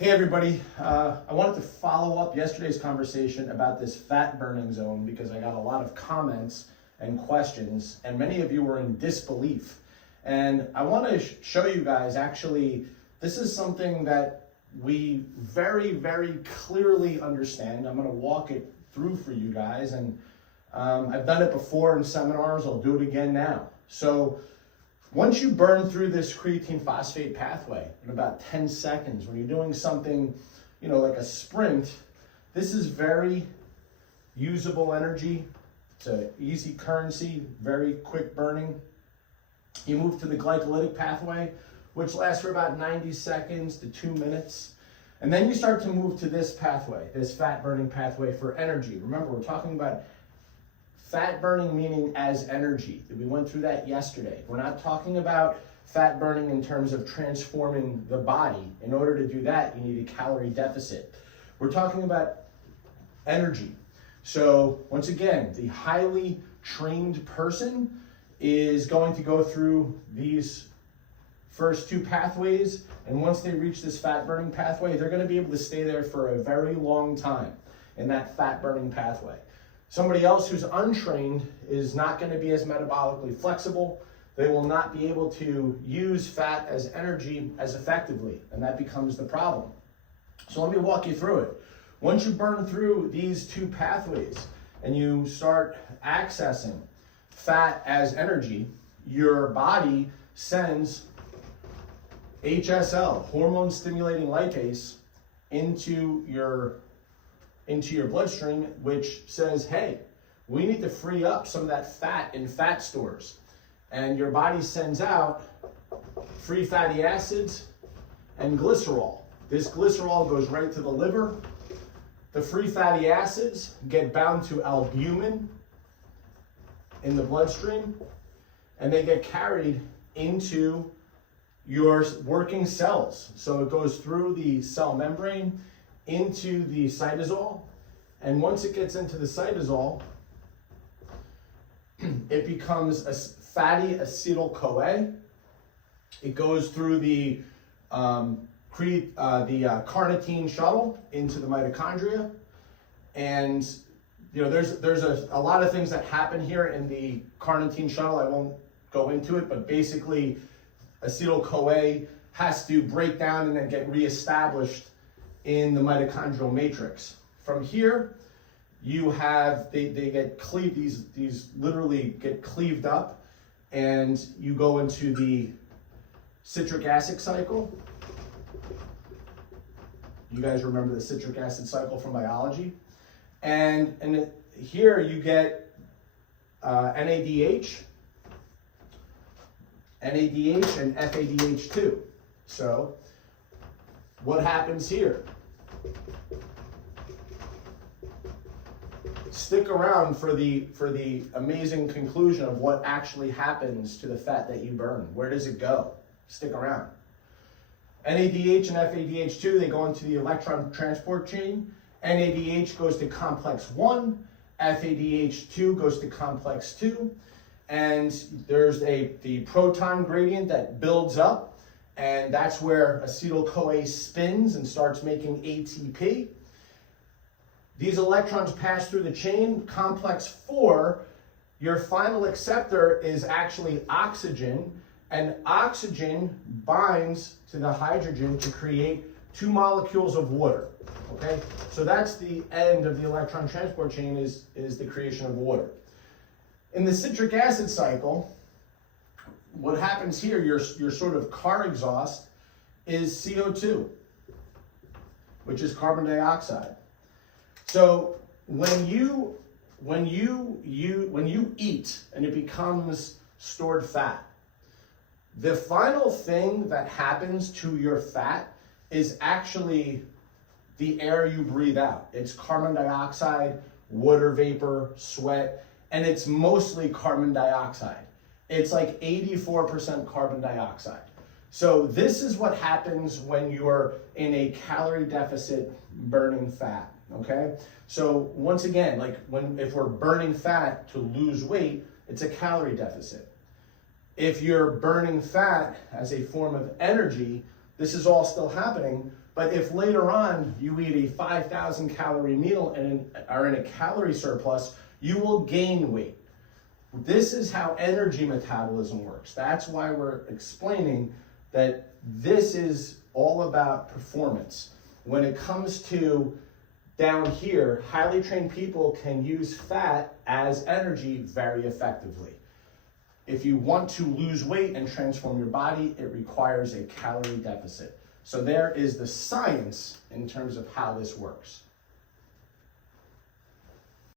Hey everybody, I wanted to follow up yesterday's conversation about this fat burning zone because I got a lot of comments and questions, and many of you were in disbelief. And I want to show you guys, actually, this is something that we very, very clearly understand. I'm going to walk it through for you guys, and I've done it before in seminars. I'll do it again now. So once you burn through this creatine phosphate pathway in about 10 seconds, when you're doing something, like a sprint, this is very usable energy. It's an easy currency, very quick burning. You move to the glycolytic pathway, which lasts for about 90 seconds to 2 minutes. And then you start to move to this pathway, this fat burning pathway for energy. Remember, we're talking about fat burning meaning as energy. We went through that yesterday. We're not talking about fat burning in terms of transforming the body. In order to do that, you need a calorie deficit. We're talking about energy. So once again, the highly trained person is going to go through these first two pathways, and once they reach this fat burning pathway, they're going to be able to stay there for a very long time in that fat burning pathway. Somebody else who's untrained is not going to be as metabolically flexible. They will not be able to use fat as energy as effectively, and that becomes the problem. So let me walk you through it. Once you burn through these two pathways and you start accessing fat as energy, your body sends HSL, hormone stimulating lipase, into your bloodstream, which says, hey, we need to free up some of that fat in fat stores. And your body sends out free fatty acids and glycerol. This glycerol goes right to the liver. The free fatty acids get bound to albumin in the bloodstream, and they get carried into your working cells. So it goes through the cell membrane into the cytosol, and once it gets into the cytosol, it becomes a fatty acetyl-CoA. It goes through the carnitine shuttle into the mitochondria, and there's a lot of things that happen here in the carnitine shuttle. I won't go into it, but basically acetyl-CoA has to break down and then get reestablished in the mitochondrial matrix. From here, you have, they get cleaved, these literally get cleaved up, and you go into the citric acid cycle. You guys remember the citric acid cycle from biology. And here you get NADH, and FADH2. So what happens here? Stick around for the amazing conclusion of what actually happens to the fat that you burn. Where does it go? Stick around. NADH and FADH2, they go into the electron transport chain. NADH goes to complex 1, FADH2 goes to complex 2, and there's the proton gradient that builds up, and that's where acetyl-CoA spins and starts making ATP. These electrons pass through the chain. Complex 4, your final acceptor is actually oxygen, and oxygen binds to the hydrogen to create 2 molecules of water. Okay, so that's the end of the electron transport chain, is the creation of water. In the citric acid cycle, what happens here, your sort of car exhaust, is CO2, which is carbon dioxide. So when you eat and it becomes stored fat, the final thing that happens to your fat is actually the air you breathe out. It's carbon dioxide, water vapor, sweat, and it's mostly carbon dioxide. It's like 84% carbon dioxide. So this is what happens when you're in a calorie deficit burning fat, okay? So once again, if we're burning fat to lose weight, it's a calorie deficit. If you're burning fat as a form of energy, this is all still happening, But if later on you eat a 5,000 calorie meal and are in a calorie surplus, you will gain weight. This is how energy metabolism works. That's why we're explaining that this is all about performance. When it comes to down here, highly trained people can use fat as energy very effectively. If you want to lose weight and transform your body, it requires a calorie deficit. So there is the science in terms of how this works.